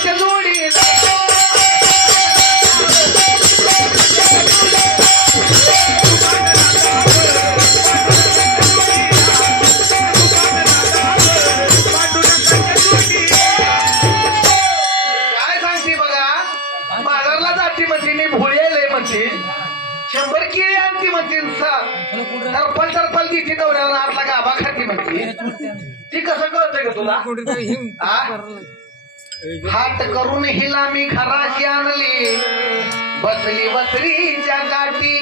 काकाच्या जोडी काय सांगते बघा बाजारला जाती म्हणते मी भोळेलय म्हणते 100 केळी आणती म्हणते टरपल टरपल तिथे नवऱ्याला आतला गाभा खाती म्हणते ती कसं कळतंय का तुला हात करून हिला मी खराशी आणली बसली वसरीच्या गाठी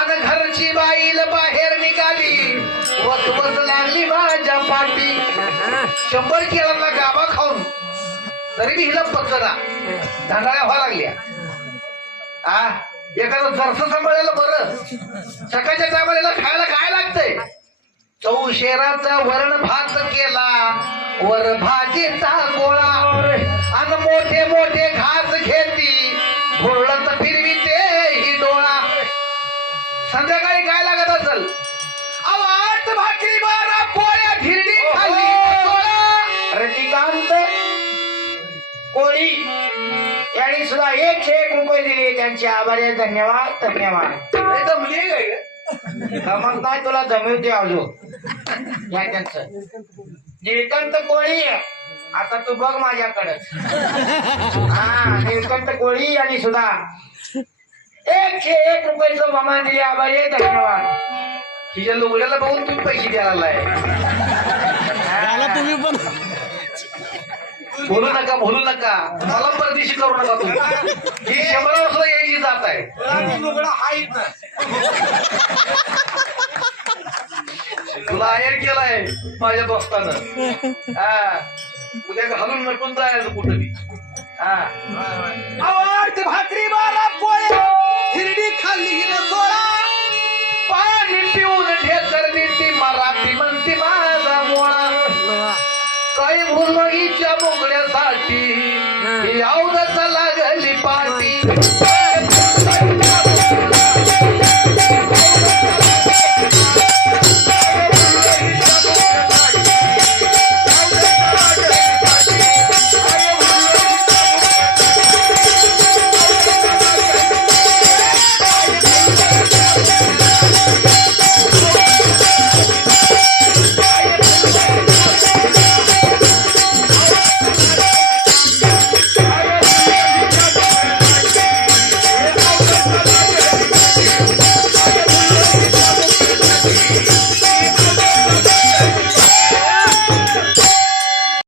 अग घरची बाईल बाहेर निघाली वस वस लागली माझ्या पाठी 100 केळांना गाभा खाऊन तरी मी हिला पचना धांडाळ्या व्हायला लागल्या एखादं जरसं सांभाळायला बरं सकाळच्या टायमाला खायला काय लागतंय चौशेराचा वरण भात केला वर भाजीचा गोळा आणि मोठे मोठे घास घेती भोळत फिरविते ही डोळा संध्याकाळी काय लागत असेल 8 भाकरी 12 पोळ्या धिरडी खाल्ली रतिकांत कोळी यांनी सुद्धा 101 रुपये दिले त्यांचे आभारी आहे. धन्यवाद धन्यवाद. जमली काय मग काय तुला जमवते अजून घ्या त्यांचं निळकंठ कोळी आता तू बघ माझ्याकडे हा निळकंठ कोळी यांनी सुद्धा 101 रुपयाचं मामा दिले आभारी आहे. धन्यवाद. तिच्या लुगड्याला बघून तुम्ही पैसे द्यायला तुम्ही पण बोलू नका मला परदेशी करू नका तुम्ही ही 100 वर्षाला यायची जात आहे तुला आयर केलाय माझ्या दोस्तानं उद्या घालून नटून जायचं कुठं बी भाकरी 12 पोळ्या हिरडी खाल्ली न सोळा पाणी पिऊन ढेकर देती मराठी म्हणती माझा मोळा काही भुलगीच्या मोकळ्यासाठी अवघत लागली पाठी